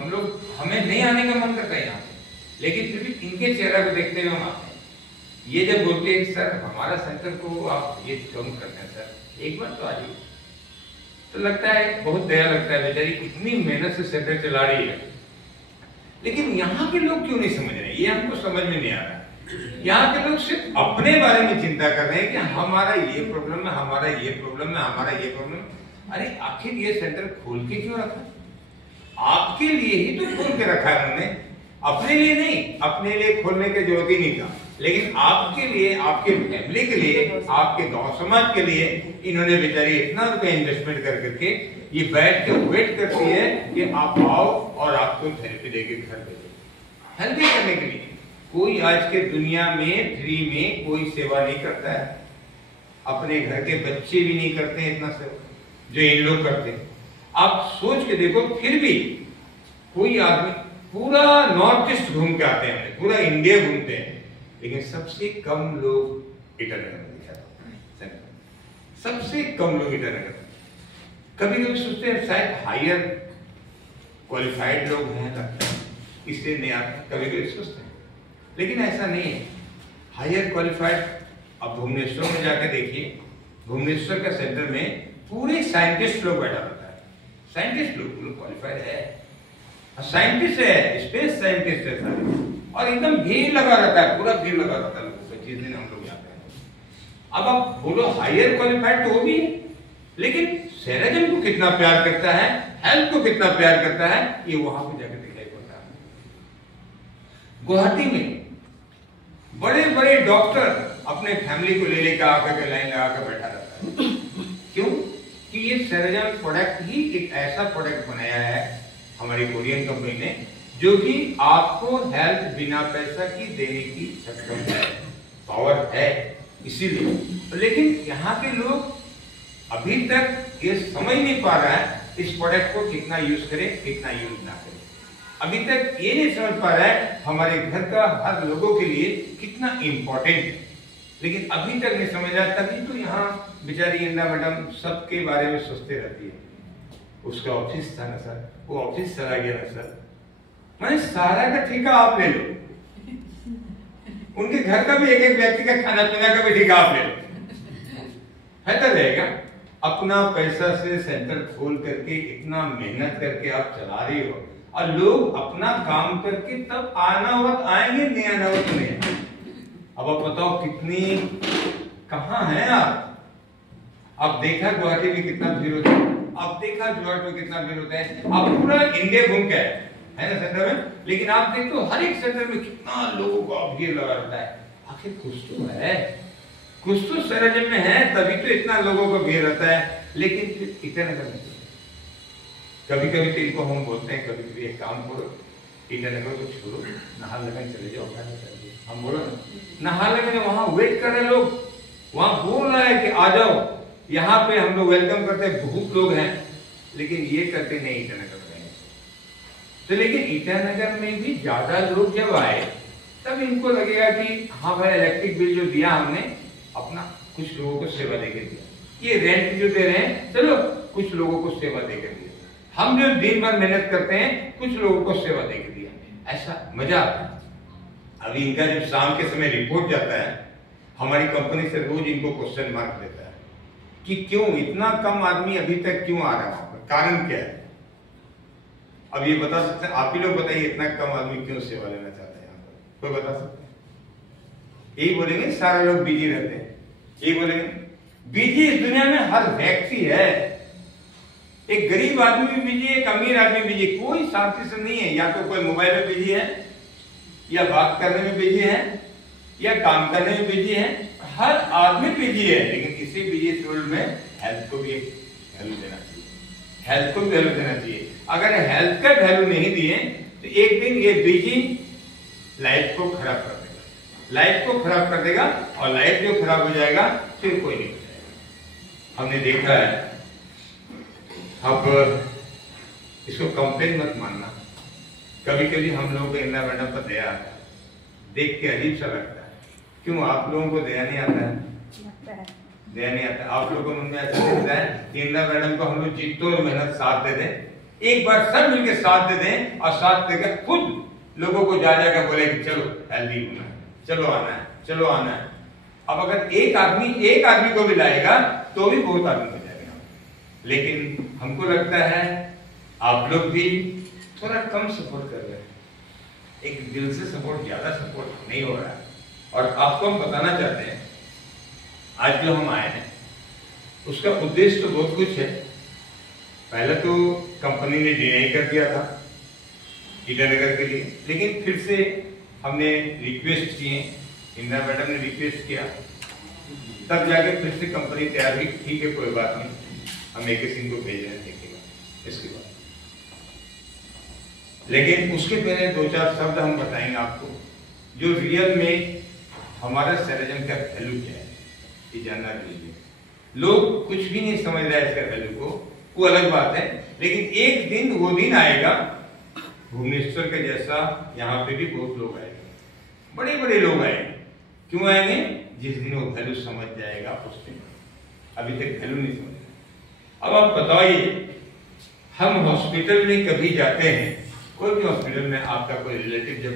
हम लोग, हमें नहीं आने का मन करता है यहाँ पे, लेकिन फिर भी इनके चेहरा को देखते हुए हम आते हैं। ये जब बोलते हैं सर हमारा सेंटर को आप ये कम करते हैं सर, एक बार तो आ जाइए, तो लगता है बहुत दया लगता है, बेचारी इतनी मेहनत से सेंटर चला रही है। लेकिन यहाँ के लोग क्यों नहीं समझ रहे, ये हमको समझ में नहीं आ रहा। यहाँ के लोग सिर्फ अपने बारे में चिंता कर रहे हैं कि हमारा ये प्रॉब्लम है, हमारा ये प्रॉब्लम है, हमारा ये प्रॉब्लम। अरे आखिर ये सेंटर खोल के क्यों रखा? आपके लिए ही तो खोल के रखा है उन्होंने, अपने लिए नहीं। अपने लिए खोलने की जरूरत ही नहीं था, लेकिन आपके लिए, आपके फैमिली के लिए, आपके गांव समाज के लिए इन्होंने बेचारी इतना रुपया इन्वेस्टमेंट कर करके ये बैठ के वेट करती है कि आप आओ और आपको थेरेपी देके घर भेजो, हेल्प करने के लिए। कोई आज के दुनिया में फ्री में कोई सेवा नहीं करता है, अपने घर के बच्चे भी नहीं करते हैं इतना सेवा जो इन लोग करते हैं। आप सोच के देखो, फिर भी कोई आदमी पूरा नॉर्थ ईस्ट घूम के आते हैं, पूरा इंडिया घूमते हैं, लेकिन सबसे कम लोग ईटानगर में दिखाते हैं, सबसे कम लोग ईटानगर। कभी कभी सोचते हैं शायद हायर क्वालिफाइड लोग हैं लगता है इसलिए नहीं आते, कभी कभी सोचते हैं, लेकिन ऐसा नहीं है। हायर क्वालिफाइड, अब भुवनेश्वर में जाकर देखिए, भुवनेश्वर का सेंटर में पूरे साइंटिस्ट लोग बैठा रहता है, साइंटिस्ट लोग क्वालिफाइड है, साइंटिस्ट है, स्पेस साइंटिस्ट है सारे, और एकदम भीड़ लगा रहता है, पूरा भीड़ लगा रहता है लोगों का, जिस दिन हम लोग जाते हैं। अब आप बोलो हायर क्वालिफाइड तो वो भी है, लेकिन सेराजन को कितना प्यार करता है, हेल्थ को कितना प्यार करता है, ये वहां पे जाकर दिखाई पड़ता है। गुवाहाटी में बड़े बड़े डॉक्टर अपने फैमिली को ले लेकर आकर के लाइन लगा कर बैठा रहता है। क्यों? कि ये सेराजन प्रोडक्ट ही एक ऐसा प्रोडक्ट बनाया है हमारी कोरियन कंपनी ने, जो कि आपको हेल्थ बिना पैसा की देने की सक्षम है, पावर है, इसीलिए। लेकिन यहाँ के लोग अभी तक ये समझ नहीं पा रहा है इस प्रोडक्ट को कितना यूज करें, कितना यूज ना करें। अभी तक ये नहीं समझ पा रहा है हमारे घर का हर लोगों के लिए कितना इंपॉर्टेंट है, लेकिन अभी तक नहीं समझा। तभी तो यहाँ बेचारी इंदा मैडम सबके बारे में सोचते रहती है। उसका ऑफिस था ना सर, वो ऑफिस चला गया ना सर, मैंने सारा का ठेका आप ले लो, उनके घर का भी एक एक व्यक्ति का खाना पीना का भी ठेका आप ले लो, बेहतर रहेगा। अपना पैसा से सेंटर खोल करके इतना मेहनत करके आप चला रही हो, और लोग अपना काम करके तब आना वक्त आएंगे, नहीं आना वक्त नहीं। अब आप बताओ कितनी, कहाँ हैं आप देखा गुवाहाटी में कितना भीड़ होता है, आप देखा गुवाहाटी में कितना भीड़ होता है, आप पूरा इंडिया घूम के है ना सेंटर में, लेकिन आप देखो हर एक सेंटर में कितना लोगों का भीड़ लगा रहता है। आखिर कुछ तो है, कुछ तो सेराजन में है, तभी तो इतना लोगों का भीड़ रहता है। लेकिन फिर ईटानगर में कभी कभी तो इनको हम बोलते हैं, कभी कभी एक काम करो, ईटानगर को छोड़ो, नाहरलगुन चले जाओ। हम बोलो नाहरलगुन में वहां वेट कर रहे लोग, वहां बोल रहा है कि आ जाओ, यहाँ पे हम लोग वेलकम करते हैं, बहुत लोग हैं, लेकिन ये करते नहीं ईटानगर में। तो लेकिन ईटानगर में भी ज्यादा लोग जब आए तब इनको लगेगा कि हाँ भाई इलेक्ट्रिक बिल जो दिया हमने अपना कुछ लोगों को सेवा देकर दिया, ये रेंट जो दे रहे हैं चलो कुछ लोगों को सेवा देकर दिया, हम जो दिन भर मेहनत करते हैं कुछ लोगों को सेवा देकर दिया, ऐसा मजा आता है। अभी इनका जब शाम के समय रिपोर्ट जाता है, हमारी कंपनी से रोज इनको क्वेश्चन मार्क देता है कि क्यों इतना कम आदमी अभी तक क्यों आ रहा है, कारण क्या है। अब ये बता सकते हैं, आप ही लोग बताइए, इतना कम आदमी क्यों सेवा लेना चाहते हैं यहाँ पर, कोई बता सकते हैं? यही बोलेंगे सारे लोग बिजी रहते हैं, यही बोलेंगे बिजी इस दुनिया में हर व्यक्ति है, एक गरीब आदमी भी बिजी है, एक अमीर आदमी बिजी, कोई शांति से नहीं है। या तो कोई मोबाइल में बिजी है, या बात करने में बिजी है, या काम करने में बिजी है, हर आदमी बिजी है। लेकिन किसी बिजी शेड्यूल में हेल्थ को भी वैल्यू देना चाहिए, हेल्थ को भी वैल्यू देना चाहिए। अगर हेल्थ का वैल्यू नहीं दिए तो एक दिन ये बिजी लाइफ को खराब कर देगा, लाइफ को खराब कर देगा, और लाइफ जो खराब हो जाएगा फिर कोई नहीं बचाएगा। हमने देखा है, अब इसको कंप्लेन मत मानना, कभी कभी हम लोगों को इंदिरा मैडम पर दया आता है, देख के अजीब सा लगता है। क्यों आप लोगों को दया नहीं आता है? दया नहीं आता। आप लोगों को उनमें ऐसा लगता है कि इंदिरा मैडम को हम लोग जितों मेहनत साथ दे दें एक बार सब मिलकर साथ दे दें और साथ देकर खुद लोगों को जा जाकर बोले कि चलो हेल्दी होना है, चलो आना है, चलो आना है। अब अगर एक आदमी को भी लाएगा तो भी बहुत आदमी हो जाएगा। लेकिन हमको लगता है आप लोग भी थोड़ा कम सपोर्ट कर रहे हैं, एक दिल से सपोर्ट, ज्यादा सपोर्ट नहीं हो रहा है। और आपको हम बताना चाहते हैं आज जो हम आए हैं उसका उद्देश्य तो बहुत कुछ है। पहले तो कंपनी ने डिनाई कर दिया था ईटानगर के लिए, लेकिन फिर से हमने रिक्वेस्ट किए, इंदिरा मैडम ने रिक्वेस्ट किया, तब जाके फिर से कंपनी तैयार हुई। ठीक है, कोई बात नहीं, हम AK सिंह को भेज रहे हैं देखेगा इसके बाद। लेकिन उसके पहले 2-4 शब्द हम बताएंगे आपको जो रियल में हमारा सेरेजन का वैल्यू क्या है, ये जानना चाहिए। लोग कुछ भी नहीं समझ रहे इसका वैल्यू को, वो अलग बात है। लेकिन एक दिन वो दिन आएगा भुवनेश्वर के जैसा, यहाँ पे भी बहुत लोग आएंगे, बड़े बड़े लोग आएंगे। क्यों आएंगे? जिस दिन वो वैल्यू समझ जाएगा उस दिन। अभी तक वैल्यू नहीं समझ। अब आप बताइए, हम हॉस्पिटल में कभी जाते हैं, कोई भी हॉस्पिटल में आपका कोई रिलेटिव जब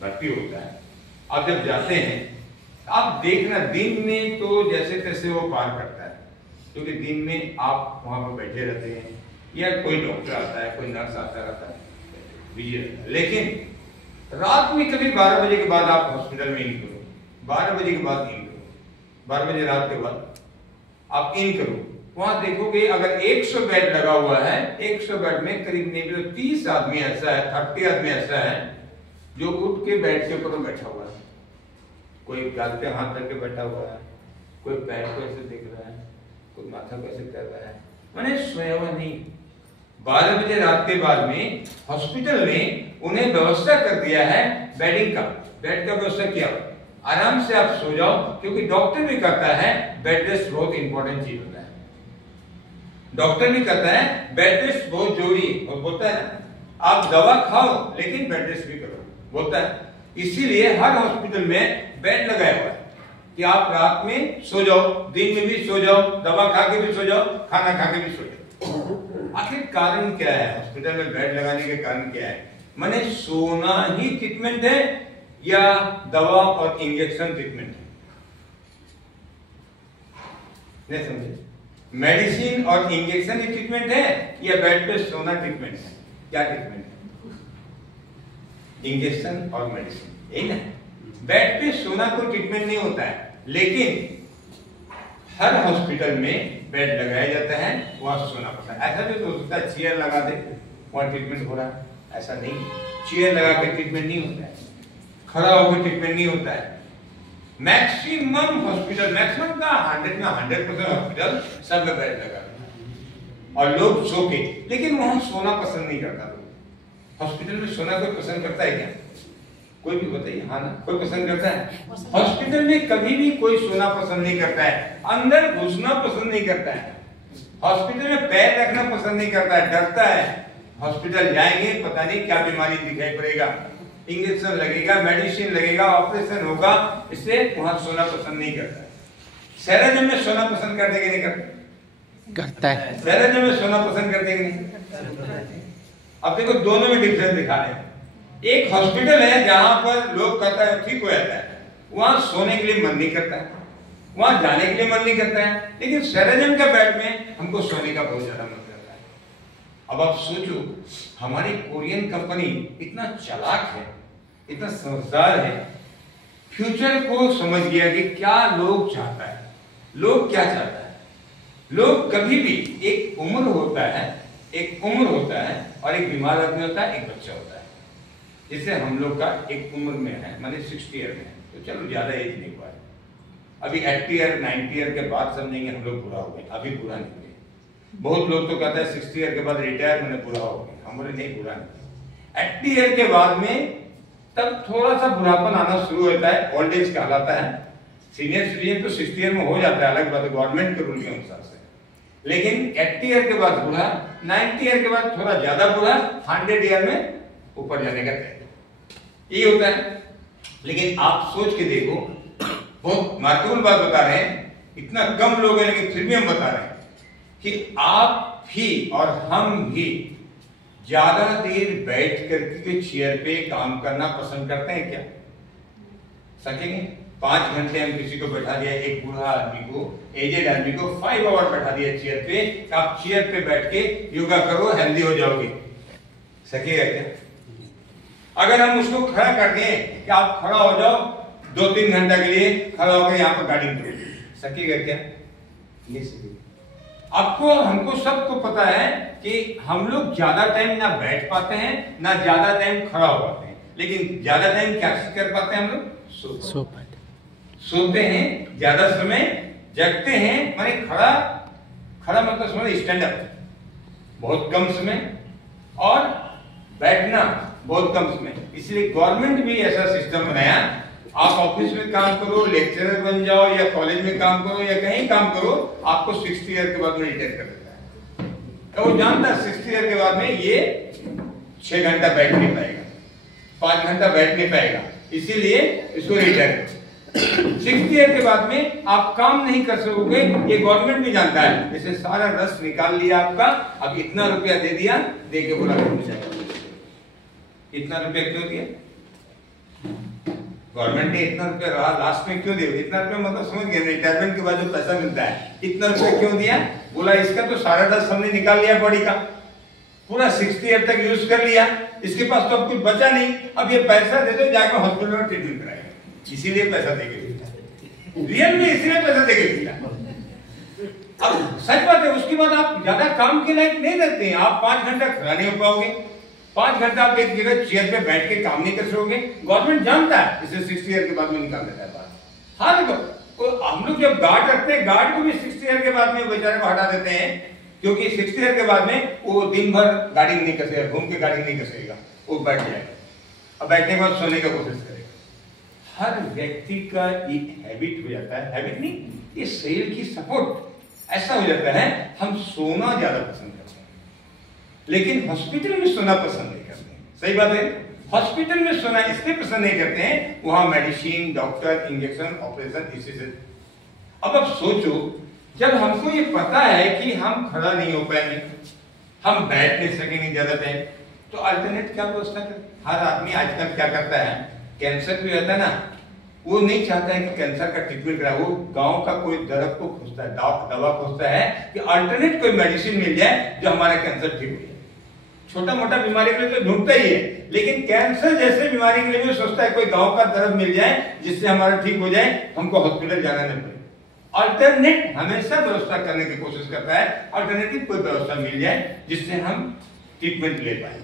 भर्ती होता है, आप जब जाते हैं आप देखना दिन में तो जैसे तैसे वो पार करता है, क्योंकि दिन में आप वहां पर बैठे रहते हैं या कोई डॉक्टर आता है, कोई नर्स आता रहता है, बिजी रहता है। लेकिन रात में कभी 12 बजे के बाद आप हॉस्पिटल में इन करो, 12 बजे के बाद इन करो, 12 बजे रात के बाद आप इन करो, वहां देखोगे अगर 100 बेड लगा हुआ है, 100 बेड में करीब नहीं भी 30 आदमी ऐसा है, 30 आदमी ऐसा है जो उठ के बेड के ऊपर बैठा हुआ है। कोई गाल पे हाथ रख के बैठा हुआ है, कोई पैर को ऐसे देख रहा है, कोई माथा को ऐसे कर रहा है, मैंने सोया हुआ नहीं। 12 बजे रात के बाद में हॉस्पिटल में उन्हें व्यवस्था कर दिया है बेडिंग का, बेड का व्यवस्था किया, आराम से आप सो जाओ, क्योंकि डॉक्टर भी कहता है बेड रेस्ट बहुत इंपॉर्टेंट चीज होता है। डॉक्टर भी कहता है बेड रेस्ट बहुत जरूरी होता है ना, आप दवा खाओ लेकिन बेड रेस्ट भी करो बोलता है। इसीलिए हर हॉस्पिटल में बेड लगाया हुआ है कि आप रात में सो जाओ, दिन में भी सो जाओ, दवा खा के भी सो जाओ, खाना खा के भी सो जाओ। आखिर कारण क्या है हॉस्पिटल में बेड लगाने के कारण क्या है? माने सोना ही ट्रीटमेंट है या दवा और इंजेक्शन ट्रीटमेंट है? नहीं समझे? मेडिसिन और इंजेक्शन ही ट्रीटमेंट है या बेड पे सोना ट्रीटमेंट है? क्या ट्रीटमेंट है? इंजेक्शन और मेडिसिन, यही ना। बेड पे सोना कोई ट्रीटमेंट नहीं होता है, लेकिन हर हॉस्पिटल में बेड लगाया जाता है, वहां सोना पड़ता है। ऐसा भी तो हो सकता है चेयर लगा दे वहां ट्रीटमेंट हो रहा है, ऐसा नहीं। चेयर लगा के ट्रीटमेंट नहीं होता है, खड़ा होकर ट्रीटमेंट नहीं होता है। मैक्सिमम हॉस्पिटल, मैक्सिमम का 100 में 100% हॉस्पिटल सब में बेड लगा और लोग सो के, लेकिन वहां सोना पसंद नहीं करता। लोग हॉस्पिटल में सोना कोई पसंद करता है क्या? कोई भी बताइए, हाँ ना, कोई पसंद करता है? हॉस्पिटल में कभी भी कोई सोना पसंद नहीं करता है, अंदर घुसना पसंद नहीं करता है, हॉस्पिटल में पैर रखना पसंद नहीं करता है, डरता है। हॉस्पिटल जाएंगे पता नहीं क्या बीमारी दिखाई पड़ेगा, इंजेक्शन लगेगा, मेडिसिन लगेगा, ऑपरेशन होगा, इससे वहां सोना पसंद नहीं करता है। सेरेजन में सोना पसंद करते कि नहीं करता है? सेरेजन में सोना पसंद करते कि नहीं? अब देखो दोनों में डिफरेंस दिखा रहे हैं। एक हॉस्पिटल है जहां पर लोग कहता है ठीक हो जाता है, वहां सोने के लिए मन नहीं करता है, वहां जाने के लिए मन नहीं करता है, लेकिन सेरेजन का बेड में हमको सोने का बहुत ज्यादा मन करता है। अब आप सोचो, हमारी कोरियन कंपनी इतना चालाक है, इतना समझदार है, फ्यूचर को समझ गया कि क्या लोग चाहता है, लोग क्या चाहता है। लोग कभी भी एक उम्र होता है, एक उम्र होता है और एक बीमार आदमी होता है, एक बच्चा होता है। जैसे हम लोग का एक उम्र में है, माने 60 ईयर में है, तो चलो ज्यादा एज नहीं हुआ है, अभी 80 ईयर 90 ईयर के बाद समझेंगे हम लोग बुरा हो गए, अभी बुरा नहीं हुए। बहुत लोग तो कहते हैं 60 ईयर के बाद रिटायर होने बुरा हो गए, हम बोले नहीं बुरा नहीं। 80 ईयर के बाद में तब थोड़ा सा बुढ़ापन आना शुरू होता है, ओल्ड एज कहलाता है। सीनियर सिटीजन तो 60 ईयर में हो जाता है, अलग बात है गवर्नमेंट के रूल के अनुसार से। लेकिन 80 ईयर के बाद बूढ़ा, 90 ईयर के बाद थोड़ा ज्यादा बूढ़ा, 100 ईयर में ऊपर जाने का तय, ये होता है। लेकिन आप सोच के देखो, बहुत महत्वपूर्ण बात बता रहे हैं, इतना कम लोग हैं लेकिन फिर भी हम बता रहे हैं कि आप भी और हम भी ज्यादा देर बैठ करके चेयर पे काम करना पसंद करते हैं क्या? सकेंगे? 5 घंटे हम किसी को बैठा दिया, एक बूढ़ा आदमी को, एजेड आदमी को 5 आवर बैठा दिया चेयर पे, आप चेयर पे बैठ के योगा करो, हेल्दी हो जाओगे, सकेगा क्या? अगर हम उसको खड़ा कर दिए कि आप खड़ा हो जाओ 2-3 घंटा के लिए, खड़ा होकर यहाँ पर गाड़ी करो, सकेगा क्या? नहीं सकेगा। आपको हमको सबको पता है कि हम लोग ज्यादा टाइम ना बैठ पाते हैं ना ज्यादा टाइम खड़ा हो पाते हैं, लेकिन ज्यादा टाइम क्या कर पाते हैं हम लोग? सोते हैं, ज्यादा समय जगते हैं, माने खड़ा मतलब समझ स्टैंड अप बहुत कम समय और बैठना बहुत कम समय। इसलिए गवर्नमेंट भी ऐसा सिस्टम बनाया, आप ऑफिस में काम करो, लेक्चरर बन जाओ या कॉलेज में काम करो या कहीं काम करो, आपको 60 ईयर के बाद में रिटायर कर देता है। तो वो जानता है 60 ईयर के बाद में ये 6 घंटा बैठ नहीं पाएगा, 5 घंटा बैठ नहीं पाएगा, इसीलिए इसको रिटायर 60 ईयर के बाद में आप काम नहीं कर सकोगे, ये गवर्नमेंट भी जानता है। जैसे सारा रस निकाल लिया आपका, अब इतना रुपया दे दिया, दे के बोला इतना रुपया क्यों दिया? गवर्नमेंट ने इतना रुपया रहा लास्ट में क्यों दिया? इतना रुपया मतलब समझ गए, रिटायरमेंट के बाद जो पैसा मिलता है, इतना रुपया क्यों दिया? बोला इसका तो सारा रस हमने निकाल लिया बॉडी का, पूरा 60 ईयर तक यूज कर लिया, इसके पास तो अब कुछ बचा नहीं, अब ये पैसा दे दो, जाकर हॉस्पिटल में ट्रीटमेंट कराएगा, इसीलिए पैसा देके दिया, रियल में इसीलिए पैसा देके दिया। अब सच बात है, उसके बाद आप ज्यादा काम के लायक नहीं रहते हैं, आप 5 घंटा खड़ा नहीं हो पाओगे, 5 घंटा आप एक जगह चेयर पे बैठ के काम नहीं कर सकोगे। गवर्नमेंट जानता है, इसे 60 ईयर के बाद में निकाल देता है बाहर। हाँ देखो, हम लोग जब गार्ड रखते हैं, गार्ड को भी 60 ईयर के बाद में बेचारे को हटा देते हैं, क्योंकि 60 ईयर के बाद में वो दिन भर गाड़ी नहीं कर सकेगा, घूम के गाड़ी नहीं कर सकेगा, वो बैठ जाएगा, अब बैठने के बाद सोने का कोशिश करेगा। हर व्यक्ति का एक हैबिट हो जाता है, हैबिट नहीं, ये शरीर की सपोर्ट ऐसा हो जाता है, हम सोना ज्यादा पसंद करते हैं, लेकिन हॉस्पिटल में सोना पसंद नहीं करते हैं। सही बात है, हॉस्पिटल में सोना इसलिए पसंद नहीं करते हैं, वहां मेडिसिन, डॉक्टर, इंजेक्शन, ऑपरेशन, इसी से। अब सोचो, जब हमको ये पता है कि हम खड़ा नहीं हो पाएंगे, हम बैठ नहीं सकेंगे ज्यादा टाइम, तो अल्टरनेट क्या व्यवस्था करें? हर आदमी आजकल क्या करता है, कैंसर भी होता है ना, वो नहीं चाहता है कि कैंसर का ट्रीटमेंट कराए, वो गांव का कोई दरख्त को खोजता है, दवा खोजता है कि अल्टरनेट कोई मेडिसिन मिल जाए जो हमारा कैंसर ठीक हो जाए। छोटा मोटा बीमारी के लिए तो ढूंढता ही है, लेकिन कैंसर जैसे बीमारी के लिए भी सोचता है कोई गांव का दरख्त मिल जाए जिससे हमारा ठीक हो जाए, हमको हॉस्पिटल जाना नहीं पड़े। अल्टरनेट हमेशा व्यवस्था करने की कोशिश करता है, अल्टरनेटिव कोई व्यवस्था मिल जाए जिससे हम ट्रीटमेंट ले पाए।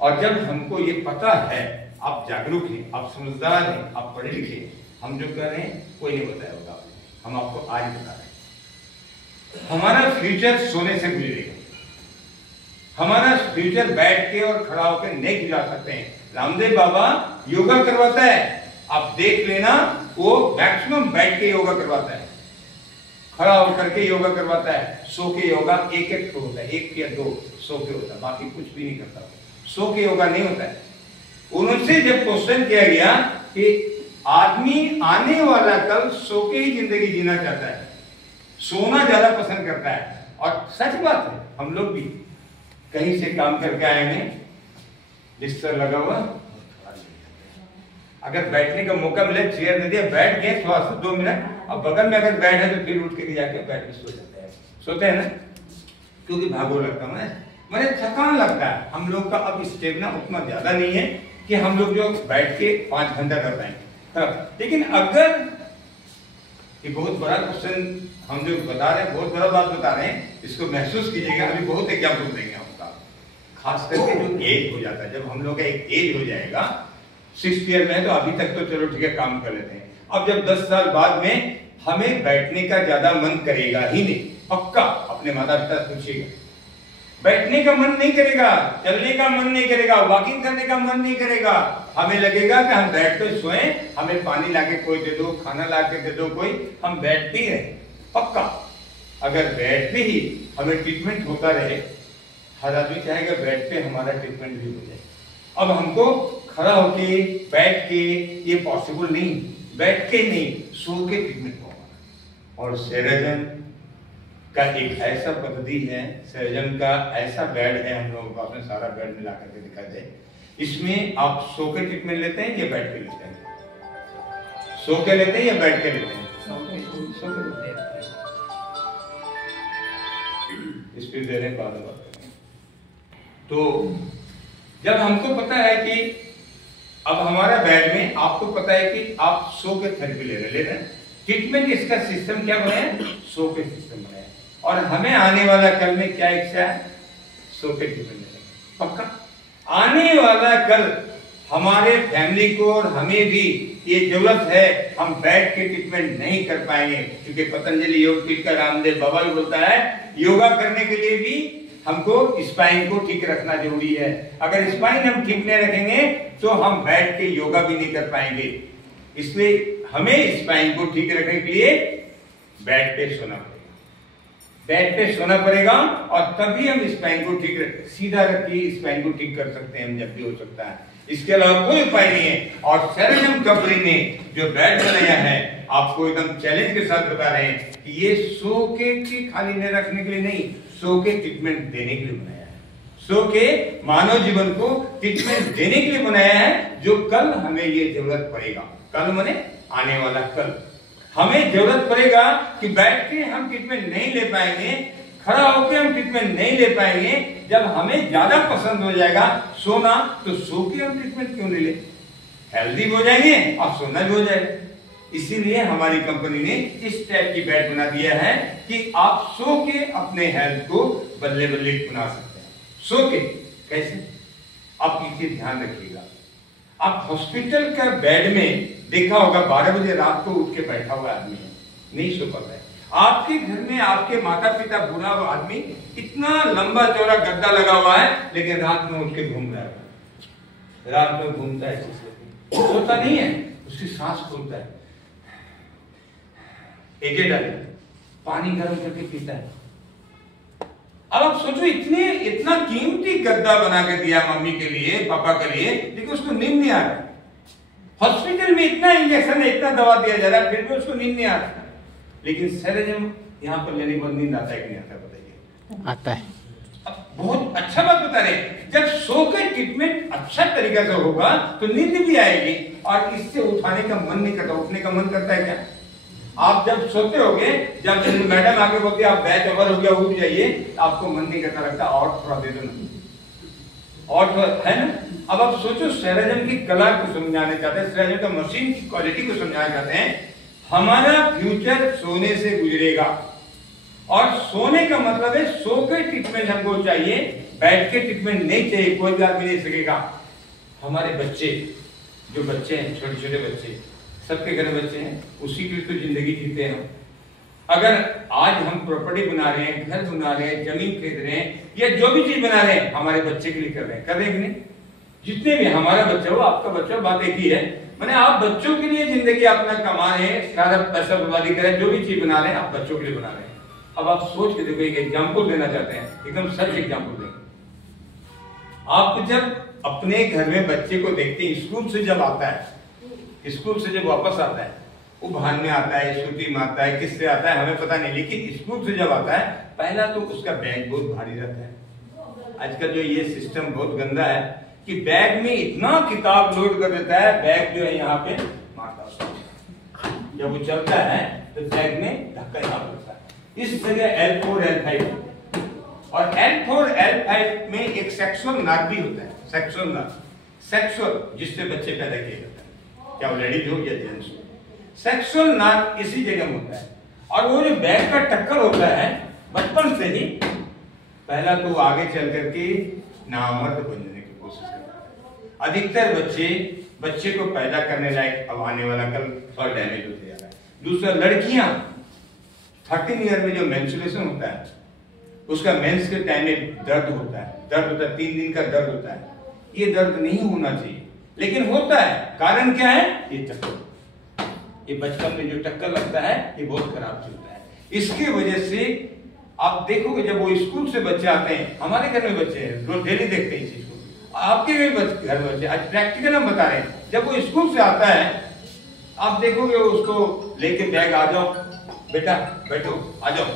और जब हमको ये पता है, आप जागरूक हैं, आप समझदार हैं, आप पढ़े लिखे, हम जो कर रहे हैं कोई नहीं बताया होगा, हम आपको आज बता रहे हैं। हमारा फ्यूचर सोने से गुजरेगा, हमारा फ्यूचर बैठ के और खड़ा होकर नहीं गुजार सकते हैं। रामदेव बाबा योगा करवाता है, आप देख लेना, वो मैक्सिमम बैठ के योगा करवाता है, खड़ा होकर के योगा करवाता है। सो के योगा एक होता है, 1 या 2 सो के होता है, बाकी कुछ भी नहीं करता, सो के योगा नहीं होता है। उनसे जब क्वेश्चन किया गया कि आदमी आने वाला कल सो के ही जिंदगी जीना चाहता है, सोना ज्यादा पसंद करता है, और सच बात है, हम लोग भी कहीं से काम करके आए हैं, बिस्तर लगा हुआ, अगर बैठने का मौका मिले, चेयर दे दिया, बैठ गए थोड़ा सा 2 मिनट, अब बगल में अगर बेड है तो फिर उठ के जाके बैठ के सो जाते हैं, सोते हैं ना, क्योंकि भागो लगता है, मैंने थकान लगता है। हम लोग का अब स्टेमिना उतना ज्यादा नहीं है कि हम लोग जो बैठ के 5 घंटा कर पाएंगे। लेकिन अगर ये बहुत बड़ा क्वेश्चन हम जो बता रहे हैं, बहुत बड़ा बात बता रहे हैं, इसको महसूस कीजिएगा, अभी बहुत एग्जाम्पल देंगे आपका, खास करके जो एज हो जाता है, जब हम लोग का एक एज हो जाएगा 60 ईयर में, तो अभी तक तो चलो ठीक है काम कर लेते हैं, अब जब 10 साल बाद में हमें बैठने का ज्यादा मन करेगा ही नहीं, पक्का अपने माता पिता पूछिएगा, बैठने का मन नहीं करेगा, चलने का मन नहीं करेगा, वॉकिंग करने का मन नहीं करेगा, हमें लगेगा कि हम बैठ कर सोएं, हमें पानी लाके कोई दे दो, खाना लाके दे दो कोई, हम बैठ भी रहे, पक्का। अगर बैठ पे ही हमें ट्रीटमेंट होता रहे, हर आदमी चाहेगा बैठ पे हमारा ट्रीटमेंट भी हो जाए। अब हमको खड़ा होके बैठ के ये पॉसिबल नहीं, बैठ के नहीं, सो के ट्रीटमेंट होगा। और सेरेजन का एक ऐसा पद्धति है, सर्जन का ऐसा बेड है, हम लोगों का उसमें सारा बेड मिला करके दिखा दे। इसमें आप सो के ट्रीटमेंट लेते हैं या बैठ के लेते हैं? सो के लेते हैं या बैठ के लेते हैं? सो के लेते हैं। स्पीड दे रहे हैं, बाद में बात करेंगे। तो जब हमको पता है कि अब हमारा बेड में आपको पता है कि आप सो के थेरेपी ले रहे हैं, ट्रीटमेंट इसका सिस्टम क्या बनाया? सो के सिस्टम बनाया। और हमें आने वाला कल में क्या इच्छा है? सो के ट्रीटमेंट लेंगे, पक्का। आने वाला कल हमारे फैमिली को और हमें भी ये जरूरत है, हम बैठ के ट्रीटमेंट नहीं कर पाएंगे, क्योंकि पतंजलि योग पीठ का रामदेव बाबा भी बोलता है योगा करने के लिए भी हमको स्पाइन को ठीक रखना जरूरी है। अगर स्पाइन हम ठीक नहीं रखेंगे तो हम बैठ के योगा भी नहीं कर पाएंगे। इसलिए हमें स्पाइन को ठीक रखने के लिए बेड पे सोना पड़ेगा, बेड पे सोना पड़ेगा, और तभी हम स्पाइन को ठीक सीधा रख के स्पाइन को ठीक कर सकते हैं, हम जब भी हो सकता है। इसके अलावा कोई उपाय नहीं है। और सेरेनियम कंपनी ने जो बेड बनाया है, आपको एकदम चैलेंज के साथ बता रहे हैं कि ये सो के खाली नहीं रखने के लिए नहीं, सो के ट्रीटमेंट देने के लिए बनाया है। सो के मानव जीवन को ट्रीटमेंट देने के लिए बनाया है, जो कल हमें ये जरूरत पड़ेगा। कल माने आने वाला कल हमें जरूरत पड़ेगा कि बैठ के हम ट्रीटमेंट नहीं ले पाएंगे, खड़ा होकर हम ट्रीटमेंट नहीं ले पाएंगे। जब हमें ज्यादा पसंद हो जाएगा सोना, तो सो के हम ट्रीटमेंट क्यों नहीं ले? हेल्दी हो जाएंगे और सोना भी हो जाएगा। इसीलिए हमारी कंपनी ने इस टाइप की बेड बना दिया है कि आप सो के अपने हेल्थ को बदले बदले बना सकते हैं। सो के कैसे? आप इसे ध्यान रखिएगा। आप हॉस्पिटल का बेड में देखा होगा 12 बजे रात को उठ के बैठा हुआ आदमी है, नहीं सो पाता है। आपके घर में आपके माता पिता बूढ़ा आदमी इतना लंबा चौड़ा गद्दा लगा हुआ है, लेकिन रात में उठ के घूम रहा है, रात में घूमता है, सोता नहीं है, उसकी सांस फूलता है, एजे डाले पानी गर्म करके पीता है। अब आप सोचो, इतना कीमती गद्दा बना के दिया मम्मी के लिए, पापा के लिए, लेकिन उसको नींद नहीं आ रहा। हॉस्पिटल में इतना इंजेक्शन है, इतना दवा दिया जा रहा है, फिर भी उसको नींद नहीं आता। लेकिन सेरेनियम यहाँ पर लेने के बाद नींद आता है कि नहीं आता? बताइए। आता है। अब बहुत अच्छा बात बता रहे, जब सो के ट्रीटमेंट अच्छा तरीका से होगा तो नींद भी आएगी, और इससे उठाने का मन नहीं करता। उठने का मन करता है क्या? आप जब सोते होगे, जब मैडम आके बोलती है आप बैच ओवर हो गया, उठ जाइए, आपको मन नहीं करता, लगता और थोड़ा दे दो ना, और थोड़ा, है ना? अब आप सोचो, सेरेनियम की कला को समझाने चाहते हैं, सेरेनियम का मशीन की क्वालिटी को समझाना चाहते हैं। हमारा फ्यूचर सोने से गुजरेगा, और सोने का मतलब है सो के ट्रीटमेंट हमको चाहिए, बैठ के ट्रीटमेंट नहीं चाहिए, कोई भी आदमी नहीं सकेगा। हमारे बच्चे, जो बच्चे हैं, छोटे छोटे बच्चे, सबके घर में बच्चे हैं, उसी की तो जिंदगी जीते हैं। अगर आज हम प्रॉपर्टी बना रहे हैं, घर बना रहे हैं, जमीन खरीद रहे हैं, या जो भी चीज बना रहे हैं, हमारे बच्चे के लिए कर रहे हैं कि नहीं? जितने भी हमारा बच्चा हो, आपका बच्चा हो, बात एक ही है। मैंने आप बच्चों के लिए जिंदगी अपना कमा रहे हैं, सारा पैसा बर्बादी करें, जो भी चीज बना रहे हैं आप बच्चों के लिए बना रहे हैं। अब आप सोच के देखो, एक एग्जाम्पल देना चाहते हैं, एकदम सच एग्जाम्पल देंगे। आप जब अपने घर में बच्चे को देखते हैं, स्कूल से जब आता है, स्कूल से जब वापस आता है, वो बहान में आता है, छुट्टी में आता है, किससे आता है हमें पता नहीं, लेकिन स्कूल से जब आता है, पहला तो उसका बैग बहुत भारी रहता है। आजकल जो ये सिस्टम बहुत गंदा है कि बैग में इतना किताब लोड कर देता है, बैग जो है यहाँ पे मारता है, जब वो चलता है तो बैग में धक्का यहाँ पड़ता है। इस जगह L4 L5, और L4 L5 में एक सेक्सुअल नर्व भी होता है, सेक्सुअल नर्व, सेक्सुअल जिससे बच्चे पैदा किए जाते हैं, क्या वो लेडीज हो या जेंट्स हो, सेक्सुअल नर्व इसी जगह में होता है। और वो जो बैग का टक्कर होता है, बचपन से ही पहला तो आगे चल करके नामर्द बनने की कोशिश करता है। अधिकतर बच्चे को पैदा करने लायक अब आने वाला कल थोड़ा डैमेज होते जा रहा है। दूसरा, लड़कियां 13 ईयर में जो मेंस्ट्रुएशन होता है, उसका मेंस के टाइम में दर्द होता है, 3 दिन का दर्द होता है। ये दर्द नहीं होना चाहिए, लेकिन होता है। कारण क्या है? ये टक्कर, ये बचपन में जो टक्कर लगता है, ये बहुत खराब चलता है। इसकी वजह से आप देखोगे, जब वो स्कूल से बच्चे आते हैं, हमारे घर में बच्चे हैं, रोज डेली देखते हैं इस चीज को, आपके घर में बच्चे, आज प्रैक्टिकल हम बता रहे हैं। जब वो स्कूल से आता है, आप देखोगे उसको लेके बैग, आ जाओ बेटा, बैठो, आ जाओ,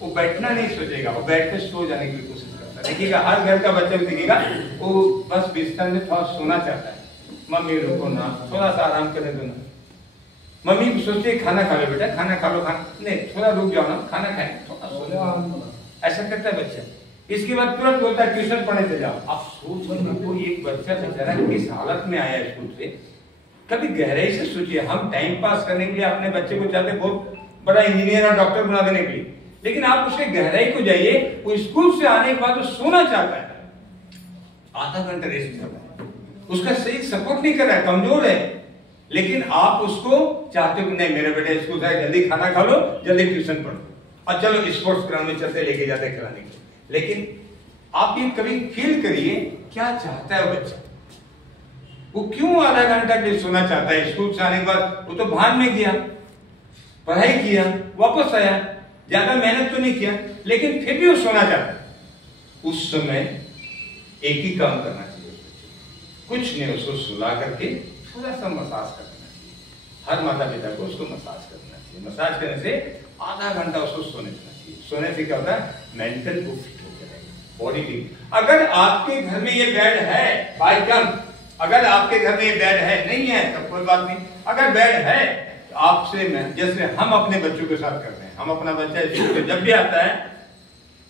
वो बैठना नहीं सोचेगा, वो बैठ के सो जाने की कोशिश करता है। देखिएगा हर घर का बच्चा भी देखिएगा वो बस बिस्तर में थोड़ा सोना चाहता है, मम्मी रुको ना, थोड़ा सा आराम करने दो ना। मम्मी सोचती है खाना खा लो बेटा, खाना खा लो, खाना नहीं, थोड़ा रुक जाओ ना, खाना खाए, थोड़ा सो जाओ। ऐसा करता है बच्चा। इसके बाद तुरंत बोलता है ट्यूशन पढ़ने चले जाओ। आप सोच कोई एक बच्चा बेचारा किस हालत में आया स्कूल से, कभी गहराई से सोचिए। हम टाइम पास करने के लिए अपने बच्चे को चाहते बहुत बड़ा इंजीनियर और डॉक्टर बना देने के लिए, लेकिन आप उसके गहराई को जाइए, वो स्कूल से आने के बाद वो सोना चाहता है, आधा घंटा रेस्ट कर रहा है, उसका शरीर सपोर्ट नहीं कर रहा है, कमजोर है, लेकिन आप उसको चाहते हो कि नहीं मेरा बेटा स्कूल से जल्दी खाना खा लो, जल्दी ट्यूशन पढ़ो और चलो स्पोर्ट्स ग्राउंड में चलते लेके जाते खिलाने के। लेकिन आप ये कभी फील करिए क्या चाहता है बच्चा, वो क्यों आधा घंटा के लिए सोना चाहता है। स्कूल से आने के बाद वो तो भान में गया, पढ़ाई किया, वापस आया, ज्यादा मेहनत तो नहीं किया, लेकिन फिर भी वो सोना चाहता है। उस समय एक ही काम करना चाहिए, कुछ नहीं, उसको सुला करके थोड़ा सा मसाज करना चाहिए। हर माता पिता को उसको मसाज करना चाहिए। मसाज करने से आधा घंटा उसको सोने देना चाहिए। सोने से क्या होता है, मेंटल को फिट होकर रहेगा, बॉडी ठीक। अगर आपके घर में ये बेड है, बाय चांस अगर आपके घर में ये बेड है, नहीं है तो कोई बात नहीं, अगर बेड है तो आपसे जैसे हम अपने बच्चों के साथ करते हैं, हम अपना बच्चा स्कूल से जब भी आता है,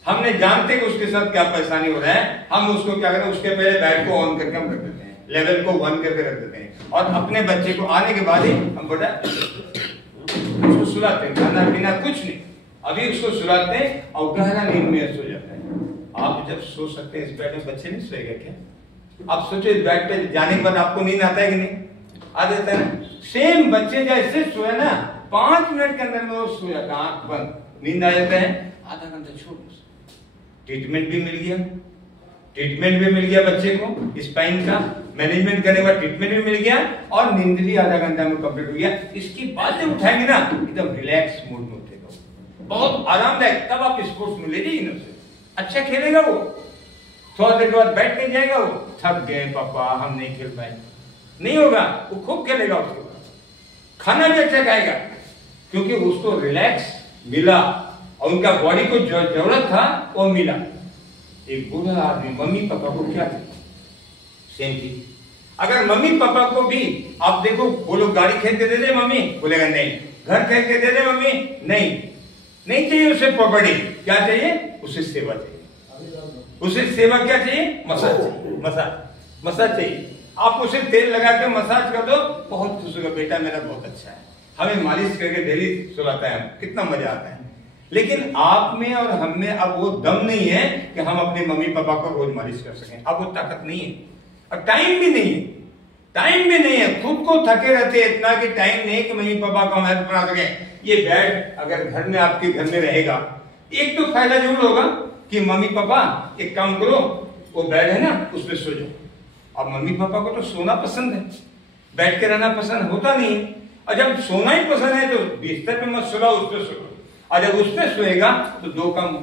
हमने जानते कि उसके साथ क्या परेशानी हो रहा है, हम उसको क्या करें, उसके पहले बेड को ऑन करके हम रख देते हैं, लेवल को 1 करके रख देते हैं, और अपने बच्चे को आने के बाद ही हम बेटा उसको सुलाते हैं, खाना पीना कुछ नहीं, अभी उसको सुलाते हैं और गहरा नींद में सो जाता है। आप जब सो सकते हैं इस बेड में, बच्चे नहीं सोएगा क्या? आप सोचो इस बेड पे जाने के बाद आपको नींद आता है कि नहीं? आ जाता है ना। सेम बच्चे जैसे सोए ना, 5 मिनट के अंदर में वो सो जाता है, आंख बंद, नींद आ जाता है, आधा घंटा छोड़ दो, ट्रीटमेंट भी मिल गया, ट्रीटमेंट भी मिल गया बच्चे को, स्पाइन का मैनेजमेंट करने के बाद ट्रीटमेंट भी मिल गया और नींद भी आधा घंटा में कंप्लीट हो गया। इसकी बाद जब उठाएंगे ना एकदम रिलैक्स मूड में उठेगा, बहुत आरामदायक, तब आप स्पोर्ट्स में ले जाइए उसे, अच्छा खेलेगा वो, थोड़ा देर के बाद बैठ नहीं जाएगा, वो थक गए पापा हम नहीं खेल पाए, नहीं होगा, वो खूब खेलेगा, उसके बाद खाना भी अच्छा खाएगा, क्योंकि उसको रिलैक्स मिला और उनका बॉडी को जो जरूरत था वो मिला। एक बूढ़ा आदमी मम्मी पापा को क्या चाहिए, सेम चीज। अगर मम्मी पापा को भी आप देखो, वो लोग गाड़ी खरीद के दे दे मम्मी, बोलेगा नहीं, घर खरीद के दे दे मम्मी, नहीं, नहीं चाहिए उसे प्रॉपर्टी, क्या चाहिए उसे सेवा चाहिए, उसे सेवा क्या चाहिए, मसाज चाहिए, मसाज चाहिए। आप उसे तेल लगा के मसाज कर दो, बहुत खुश होगा, बेटा मेरा बहुत अच्छा है, हमें मालिश करके डेली सुलाता है, कितना मजा आता है। लेकिन आप में और हम में अब वो दम नहीं है कि हम अपने मम्मी पापा को रोज मालिश कर सकें, अब वो ताकत नहीं है, अब टाइम भी नहीं है, टाइम भी नहीं है, खुद को थके रहते हैं इतना कि टाइम नहीं कि मम्मी पापा को हम हेल्प बना सकें। ये बेड अगर घर में आपके घर में रहेगा, एक तो फायदा जरूर होगा कि मम्मी पापा एक काम करो, वो बेड है ना उसमें सो जाओ। अब मम्मी पापा को तो सोना पसंद है, बैठ के रहना पसंद होता नहीं है, और जब सोना ही पसंद है तो बिस्तर पे मत सोना, उस पर सो, और जब उस पर सोएगा तो 2 काम,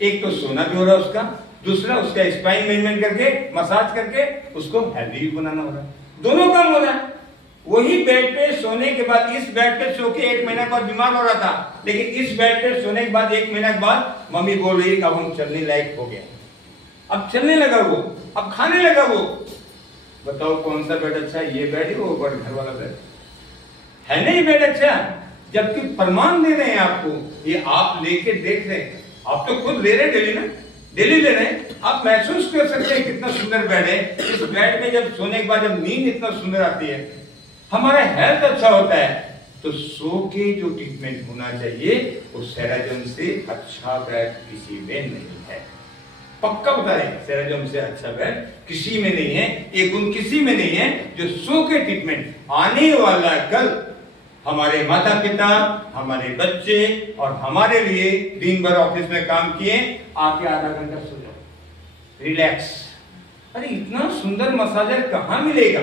एक तो सोना भी हो रहा है उसका, दूसरा उसका स्पाइन मैनेजमेंट करके मसाज करके उसको हेल्दी भी बनाना हो रहा है, दोनों काम हो रहा है। वही बेड पे सोने के बाद, इस बेड पे सो के 1 महीना बाद बीमार हो रहा था, लेकिन इस बेड पे सोने के बाद 1 महीना के बाद मम्मी बोल रही है अब हम चलने लायक हो गए, अब चलने लगा वो, अब खाने लगा वो। बताओ कौन सा बेड अच्छा है, ये बेड ही वो बड़ घर वाला बेड है? नहीं बेड अच्छा, जबकि प्रमाण दे रहे हैं आपको, ये आप लेके देख रहे हैं, आप तो खुद ले रहे डेली ना, डेली ले रहे हैं, आप महसूस कर सकते हैं कितना सुंदर बेड है। इस बेड में जब सोने के बाद जब नींद इतना सुंदर आती है, हमारा हेल्थ अच्छा होता है, तो सो के जो ट्रीटमेंट होना चाहिए वो सेराजोन से अच्छा बेड किसी में नहीं है, पक्का बता रहे हैं, सेराजोन से अच्छा बेड किसी में नहीं है, एक गुण किसी में नहीं है जो सो के ट्रीटमेंट। आने वाला कल हमारे माता पिता, हमारे बच्चे और हमारे लिए दिन भर ऑफिस में काम किए, आके आधा घंटा सो जाओ, रिलैक्स। अरे इतना सुंदर मसाजर कहां मिलेगा?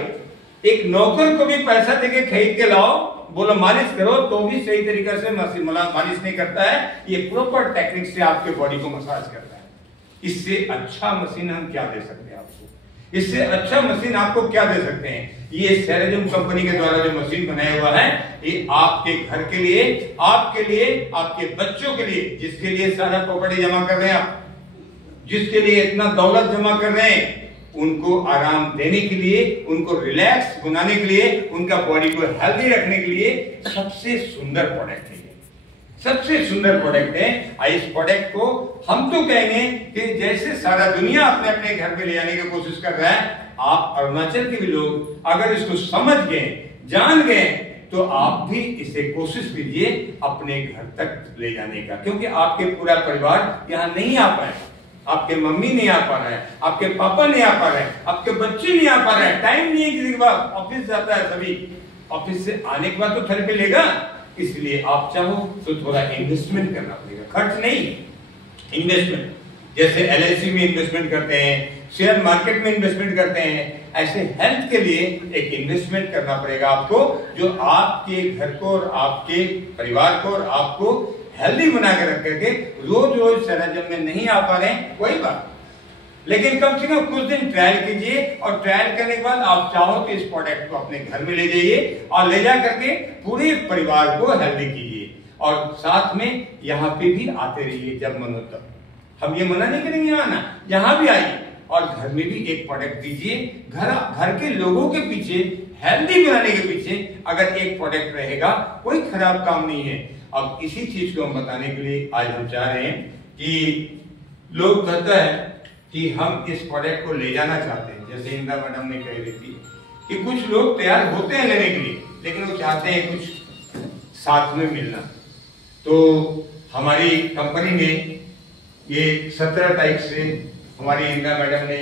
एक नौकर को भी पैसा देके खरीद के लाओ, बोलो मालिश करो, तो भी सही तरीके से मालिश नहीं करता है। ये प्रॉपर टेक्निक से आपके बॉडी को मसाज करता है। इससे अच्छा मशीन हम क्या दे सकते हैं आपको? इससे अच्छा मशीन आपको क्या दे सकते हैं? ये सेरेजम कंपनी के द्वारा जो मशीन बनाया हुआ है, ये आपके घर के लिए, आपके लिए, आपके बच्चों के लिए, जिसके लिए सारा प्रॉपर्टी जमा कर रहे हैं आप, जिसके लिए इतना दौलत जमा कर रहे हैं, उनको आराम देने के लिए, उनको रिलैक्स बनाने के लिए, उनका बॉडी को हेल्दी रखने के लिए सबसे सुंदर प्रोडक्ट है, सबसे सुंदर प्रोडक्ट है। इस प्रोडक्ट को हम तो कहेंगे कि जैसे सारा दुनिया अपने अपने घर पे ले जाने की कोशिश कर रहा है, आप अरुणाचल के भी लोग अगर इसको समझ गए, जान गए, तो आप भी इसे कोशिश कीजिए अपने घर तक ले जाने का, क्योंकि आपके पूरा परिवार यहाँ नहीं आ पाए, आपके मम्मी नहीं आ पा रहा है, आपके पापा नहीं आ पा रहे हैं, आपके बच्चे नहीं आ पा रहे हैं, टाइम नहीं है किसी के पास, ऑफिस जाता है, सभी ऑफिस से आने के बाद तो थेरेपी लेगा, इसलिए आप चाहो तो थोड़ा इन्वेस्टमेंट करना पड़ेगा, खर्च नहीं, इन्वेस्टमेंट। जैसे एलआईसी में इन्वेस्टमेंट करते हैं, शेयर मार्केट में इन्वेस्टमेंट करते हैं, ऐसे हेल्थ के लिए एक इन्वेस्टमेंट करना पड़ेगा आपको, जो आपके घर को और आपके परिवार को और आपको हेल्दी बना के रख करके, रोज रोज सेरेजम में नहीं आ पा रहे हैं कोई बात, लेकिन कम से कम कुछ दिन ट्रायल कीजिए, और ट्रायल करने के बाद आप चाहो तो इस प्रोडक्ट को अपने घर में ले जाइए और ले जा करके पूरे परिवार को हेल्दी कीजिए, और साथ में यहाँ पे भी आते रहिए जब मन हो तब। हम ये मना नहीं करेंगे आना, यहाँ भी आइए और घर में भी एक प्रोडक्ट दीजिए। घर के लोगों के पीछे, हेल्दी बनाने के पीछे अगर एक प्रोडक्ट रहेगा, कोई खराब काम नहीं है। अब इसी चीज को हम बताने के लिए आज हम चाह रहे हैं कि लोग कहते हैं कि हम इस प्रोडक्ट को ले जाना चाहते हैं, जैसे इंदिरा मैडम ने कह रही थी कि कुछ लोग तैयार होते हैं लेने के लिए, लेकिन वो चाहते हैं कुछ साथ में मिलना। तो हमारी कंपनी ने ये 17 टाइप से हमारी इंदिरा मैडम ने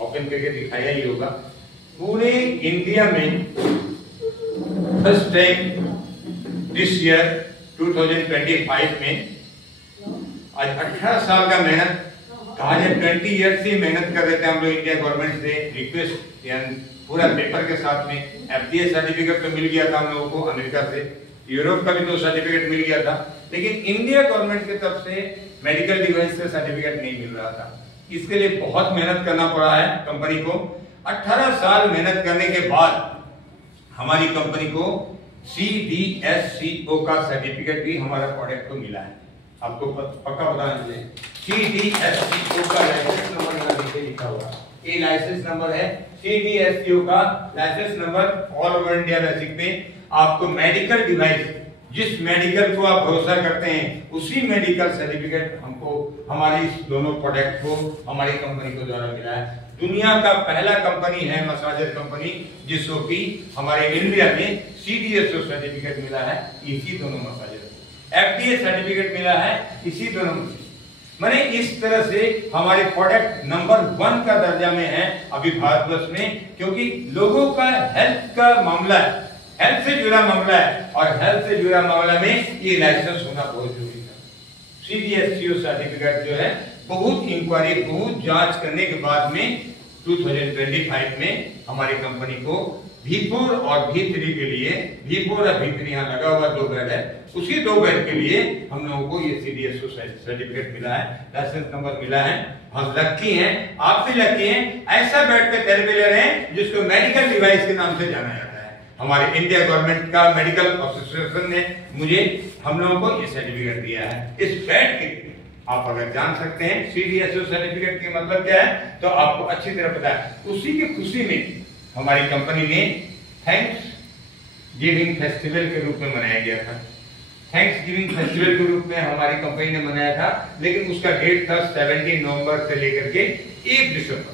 ओपन करके दिखाया ही होगा। पूरे इंडिया में फर्स्ट टाइम दिस ईयर 2025 में, आज 18 साल का मेहनत, कहा जाए 20 ईयर से मेहनत कर रहे थे हम लोग इंडिया गवर्नमेंट से, रिक्वेस्ट पूरा पेपर के साथ में। एफडीए सर्टिफिकेट तो मिल गया था हम लोगों को अमेरिका से, यूरोप का भी तो सर्टिफिकेट मिल गया था, लेकिन इंडिया गवर्नमेंट की तरफ से मेडिकल डिवाइस से सर्टिफिकेट नहीं मिल रहा था। इसके लिए बहुत मेहनत करना पड़ा है कंपनी को। 18 साल मेहनत करने के बाद हमारी कंपनी को CDSCO का सर्टिफिकेट भी हमारा प्रोडक्ट को मिला है। आपको पक्का पता है, CDSCO का लाइसेंस नंबर यहाँ नीचे लिखा हुआ, ये लाइसेंस नंबर है CDSCO का licence number. All over India basic पे आपको मेडिकल डिवाइस, जिस मेडिकल को आप भरोसा करते हैं, उसी मेडिकल सर्टिफिकेट हमको हमारी इस दोनों प्रोडक्ट को हमारी कंपनी को द्वारा मिला है। दुनिया का पहला कंपनी है मसाजर कंपनी जिसको कि हमारे इंडिया में CDSCO सर्टिफिकेट मिला है, इसी दोनों मसाजर को FDA सर्टिफिकेट मिला है, इसी दोनों। मैंने इस तरह से हमारे प्रोडक्ट नंबर 1 का दर्जा में है अभी भारतवर्ष में, क्योंकि लोगों का हेल्थ का मामला है, हेल्थ से जुड़ा मामला है, और हेल्थ से जुड़ा मामला में ये लाइसेंस होना बहुत जरूरी है। CDSCO सर्टिफिकेट जो है बहुत इंक्वायरी, बहुत जांच करने के बाद में 2025 में हमारी कंपनी को V4 और V3 के लिए, V4 और V3 यहाँ लगा हुआ 2 बेड है, उसी 2 बेड के लिए हम लोगों को ये CDSCO सर्टिफिकेट मिला है, लाइसेंस नंबर मिला है। हम लकी हैं, आप भी लकी हैं, ऐसा बेड पे थेरेपी ले रहे हैं जिसको मेडिकल डिवाइस के नाम से जाना जाता है। हमारे इंडिया गवर्नमेंट का मेडिकल एसोसिएशन ने मुझे, हम लोगों को ये सर्टिफिकेट दिया है इस बेड के लिए। आप अगर जान सकते हैं CDSCO सर्टिफिकेट के मतलब क्या है, तो आपको अच्छी तरह पता है। उसी की खुशी में हमारी कंपनी ने थैंक्स गिविंग फेस्टिवल के रूप में मनाया गया था। थैंक्स गिविंग फेस्टिवल के रूप में हमारी कंपनी ने मनाया था, लेकिन उसका डेट था 17 नवंबर से लेकर के 1 दिसंबर।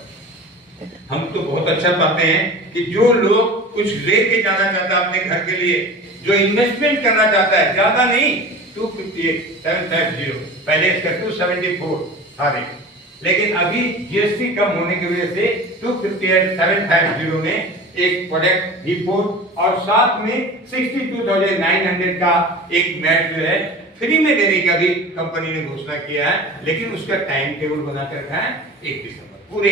हम तो बहुत अच्छा पाते हैं कि जो लोग कुछ लेके जाना चाहता है अपने घर के लिए, जो इन्वेस्टमेंट करना चाहता है, ज्यादा नहीं, 258,750, पहले इसका 274 था रेट, लेकिन अभी GST कम होने की वजह से 258,750 में एक प्रोडक्ट V4 और साथ में 62,900 का एक मैट जो है फ्री में देने का भी कंपनी ने घोषणा किया है। लेकिन उसका टाइम टेबल बना कर रखा है 1 दिसंबर। पूरे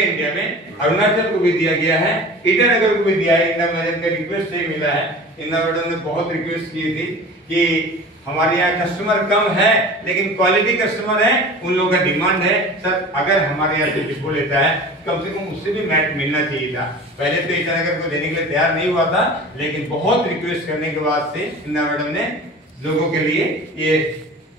इंडिया में अरुणाचल को भी दिया गया है, ईटानगर को भी दिया है। इंदिरा मैडम का रिक्वेस्ट से मिला है। इंदिरा मैडम ने बहुत रिक्वेस्ट की थी कि हमारे यहाँ कस्टमर कम है लेकिन क्वालिटी कस्टमर है, उन लोगों का डिमांड है। सर अगर हमारे यहाँ से डिस्को लेता है कम से कम उससे भी मैट मिलना चाहिए था। पहले तो ईटानगर को देने के लिए तैयार नहीं हुआ था, लेकिन बहुत रिक्वेस्ट करने के बाद से इंदिरा मैडम ने लोगों के लिए ये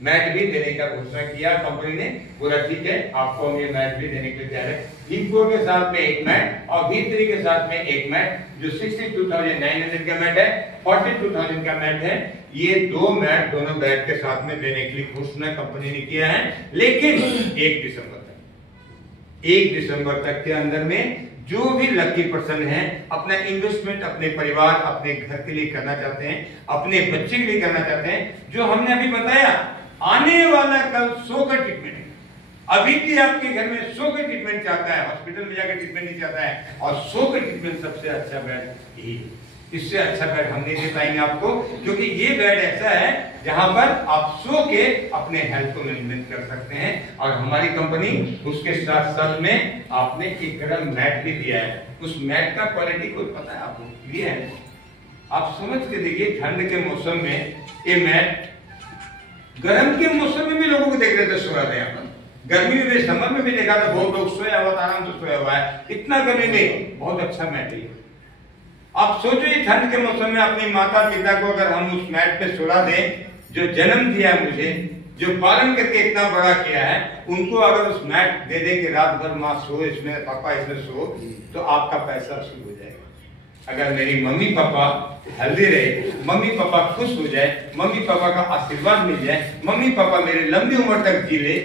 मैट भी देने का घोषणा किया। कंपनी ने बोला ठीक है आपको हम ये मैट भी देने के लिए तैयार है। V4 के साथ में एक मैट और V3 के साथ में एक मैट, जो 62,900 का मैट है, 42,000 का मैट है। ये दो मैट दोनों बैट के साथ में देने के लिए घोषणा कंपनी ने किया है। लेकिन 1 दिसंबर तक के अंदर में जो भी लकी पर्सन है अपना इन्वेस्टमेंट अपने परिवार अपने घर के लिए करना चाहते हैं, अपने बच्चे के लिए करना चाहते हैं, जो हमने अभी बताया आने वाला कल 100 का ट्रीटमेंट है। अभी भी आपके घर में 100 का ट्रीटमेंट चाहता है, हॉस्पिटल में जाकर ट्रीटमेंट नहीं चाहता है, और 100 का ट्रीटमेंट सबसे अच्छा बेड यही है। इससे अच्छा बेड हम नहीं दे पाएंगे आपको, क्योंकि ये बेड ऐसा है जहां पर आप सो के अपने हेल्थ को मैनेजमेंट कर सकते हैं। और हमारी कंपनी उसके साथ साथ में आपने एक गर्म मैट भी दिया है। उस मैट का क्वालिटी को पता है आपको, लिया है आप समझ के देखिए। ठंड के मौसम में ये मैट, गर्म के मौसम में भी लोगों को देख रहे थे सो रहे हैं, गर्मी में भी समर में भी देखा था बहुत लोग सोया हुआ, आराम से सोया हुआ है। इतना गर्मी में बहुत अच्छा मैट है। आप सोचो ये ठंड के मौसम में अपनी माता पिता को अगर हम उस मैट पे सुला दें, जो जन्म दिया मुझे, जो पालन करके इतना बड़ा किया है, उनको अगर उस मैट दे दे कि रात भर माँ सो इसमें, पापा इसमें सो, तो आपका पैसा शुरू हो जाएगा। अगर मेरी मम्मी पापा हेल्दी रहे, मम्मी पापा खुश हो जाए, मम्मी पापा का आशीर्वाद मिल जाए, मम्मी पापा मेरी लंबी उम्र तक जी ले,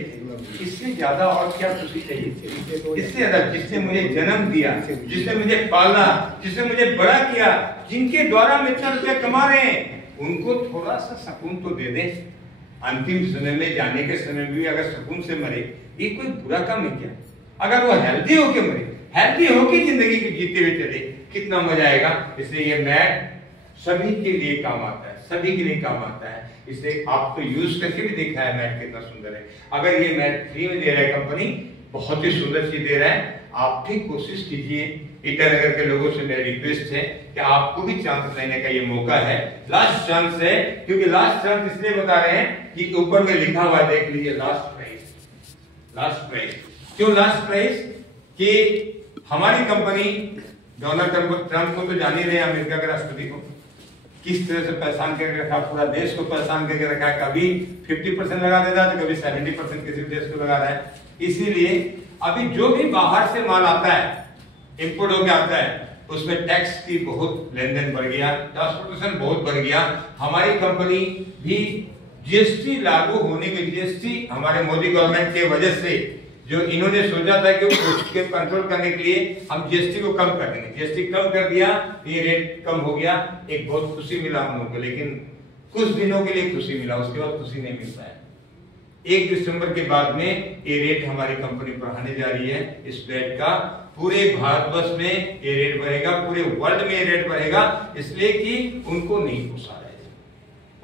इससे ज्यादा और क्या खुशी चाहिए? इससे ज्यादा जिसने मुझे जन्म दिया, जिसने मुझे पाला, जिसने मुझे बड़ा किया, जिनके द्वारा हम इतना रुपया कमा रहे हैं, उनको थोड़ा सा सुकून तो दे दें। अंतिम समय में, जाने के समय में भी अगर सुकून से मरे, ये कोई बुरा काम है क्या? अगर वो हेल्दी होके मरे, हेल्दी होके जिंदगी को जीते हुए चले, कितना मजा आएगा। इसलिए ये मैट सभी के लिए काम आता है, सभी के लिए काम आता है। इसे आप तो यूज करके भी देखा है मैट कितना सुंदर है। अगर ये मैट फ्री में दे रहा है कंपनी, बहुत ही सुंदर चीज दे रहा है, आप भी कोशिश कीजिए। ईटानगर के लोगों से मेरी रिक्वेस्ट है कि आपको भी चांस लेने का ये मौका है, लास्ट चांस है। क्योंकि लास्ट चांस इसलिए बता रहे हैं कि ऊपर में लिखा हुआ है, देख लीजिए, लास्ट प्राइस। लास्ट प्राइस क्यों लास्ट प्राइस? कि हमारी कंपनी डोनाल्ड ट्रंप को तो जान ही रहे, अमेरिका के राष्ट्रपति को किस तरह से परेशान करके रखा, पूरा देश को परेशान करके रखा। कभी 50% लगा देता है तो कभी 70% किसी देश को लगा रहा है। इसीलिए अभी जो भी बाहर से माल आता है, इंपोर्ट होकर आता है, उसमें टैक्स की बहुत लेन देन बढ़ गया, ट्रांसपोर्टेशन बहुत बढ़ गया। हमारी कंपनी भी जीएसटी लागू होने के, जीएसटी हमारे मोदी गवर्नमेंट के वजह से, जो इन्होंने सोचा था कि उसके कंट्रोल करने के लिए हम जीएसटी को कम कर देंगे, जीएसटी कम कर दिया, ये रेट कम हो गया। एक बहुत खुशी मिला हम लोगों को, लेकिन कुछ दिनों के लिए खुशी मिला, उसके बाद खुशी नहीं मिलता है। 1 दिसंबर के बाद में ये रेट हमारी कंपनी बढ़ाने जा रही है। इस रेट का पूरे भारतवर्ष में ये रेट बढ़ेगा, पूरे वर्ल्ड में ये रेट बढ़ेगा, इसलिए कि उनको नहीं पोसा रहा है,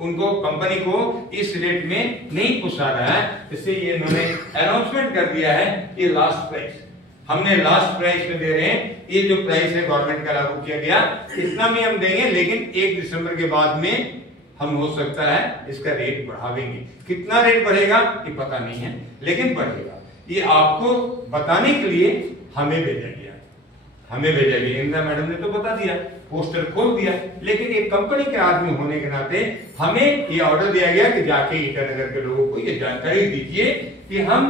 उनको कंपनी को इस रेट में नहीं पोसा रहा है। इसलिए ये इन्होंने अनाउंसमेंट कर दिया है कि लास्ट प्राइस, हमने लास्ट प्राइस में दे रहे हैं। ये जो प्राइस है गवर्नमेंट का लागू किया गया, इतना में हम देंगे, लेकिन 1 दिसंबर के बाद में हम हो सकता है इसका रेट बढ़ावेंगे। कितना रेट बढ़ेगा ये पता नहीं है, लेकिन बढ़ेगा। ये आपको बताने के लिए हमें भेजा गया, इंदिरा मैडम ने तो बता दिया, पोस्टर खोल दिया, लेकिन एक कंपनी के आदमी होने के नाते हमें ये ऑर्डर दिया गया कि जाके ईटानगर के लोगों को ये जानकारी दीजिए कि हम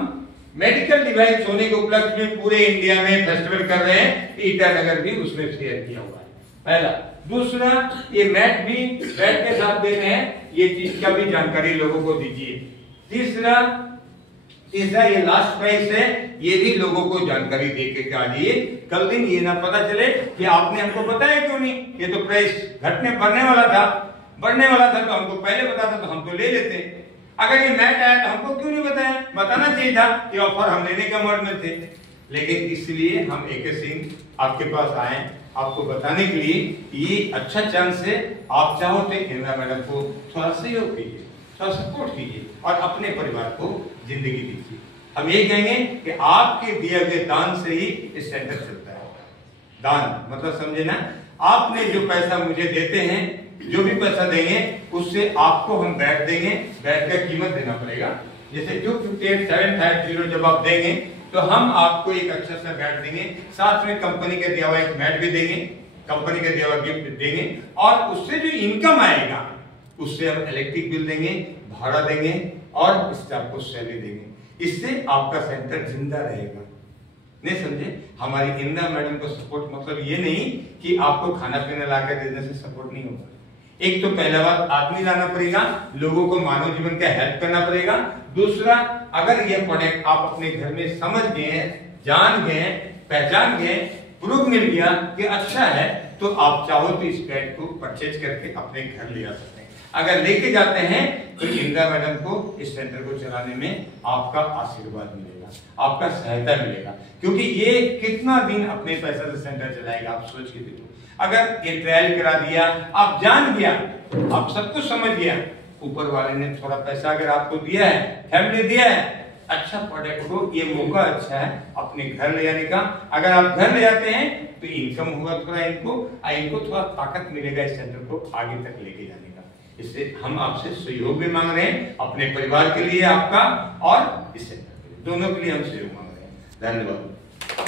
मेडिकल डिवाइस होने के उपलक्ष्य में पूरे इंडिया में फेस्टिवल कर रहे हैं, ईटानगर भी उसमें शेयर किया हुआ है। पहला। दूसरा, ये मैट भी बैट के साथ दे रहे हैं, ये चीज का भी जानकारी लोगों को दीजिए। तीसरा, ये लास्ट प्राइस है, ये भी लोगों को जानकारी दे के डालिए। कल दिन ये ना पता चले कि आपने हमको बताया क्यों नहीं, ये तो प्राइस बढ़ने वाला था तो हमको पहले बताता तो हम तो ले लेते। अगर ये मैच आया तो हमको क्यों नहीं बताया, बताना चाहिए था, ये ऑफर हम लेने के मोड में थे। लेकिन इसलिए हम AK सिंह आपके पास आए आपको बताने के लिए, ये अच्छा चांस है। आप चाहो तो इंदिरा मैडम को थोड़ा सहयोग कीजिए, थोड़ा सपोर्ट कीजिए और अपने परिवार को जिंदगी दीजिए। हम ये कहेंगे कि आपके दिए हुए दान से ही इस सेंटर चलता है। दान मतलब समझे ना, आपने जो पैसा मुझे देते हैं जो भी पैसा देंगे उससे आपको हम बैट देंगे, बैट का कीमत देना पड़ेगा। जैसे 258,750 जब आप देंगे तो हम आपको एक अच्छा सा बैट देंगे, साथ में कंपनी का दिया हुआ एक मैट भी देंगे, कंपनी का दिया हुआ गिफ्ट देंगे, और उससे जो इनकम आएगा उससे हम इलेक्ट्रिक बिल देंगे, भाड़ा देंगे और स्टाफ को सैलरी देंगे। इससे आपका सेंटर जिंदा रहेगा। नहीं समझे? हमारी इंदिरा मैडम को सपोर्ट मतलब ये नहीं कि आपको खाना पीना लाकर देने से सपोर्ट नहीं होगा। एक तो पहला बात आदमी लाना पड़ेगा, लोगों को मानव जीवन का हेल्प करना पड़ेगा। दूसरा, अगर ये प्रोडक्ट आप अपने घर में समझ गए, जान गए, पहचान गए, प्रूफ मिल गया कि अच्छा है, तो आप चाहो तो इस पैड को परचेज करके अपने घर ले आ सकते हैं। अगर लेके जाते हैं तो इंदिरा मैडम को इस सेंटर को चलाने में आपका आशीर्वाद मिलेगा, आपका सहायता मिलेगा, क्योंकि ये कितना दिन अपने पैसा से सेंटर चलाएगा आप सोच के देखो। अगर ये ट्रायल करा दिया, आप जान गया, आप सब कुछ समझ गया, ऊपर वाले ने थोड़ा पैसा अगर आपको दिया है, फैमिली दिया है, अच्छा प्रोडक्ट को, ये मौका अच्छा है अपने घर ले जाने का। अगर आप घर ले जाते हैं तो इनकम होगा थोड़ा, इनको थोड़ा ताकत मिलेगा इस सेंटर को आगे तक लेके जाने का। इससे हम आपसे सहयोग भी मांग रहे हैं, अपने परिवार के लिए आपका और इस सेंटर के लिए, दोनों के लिए हम सहयोग मांग रहे हैं। धन्यवाद।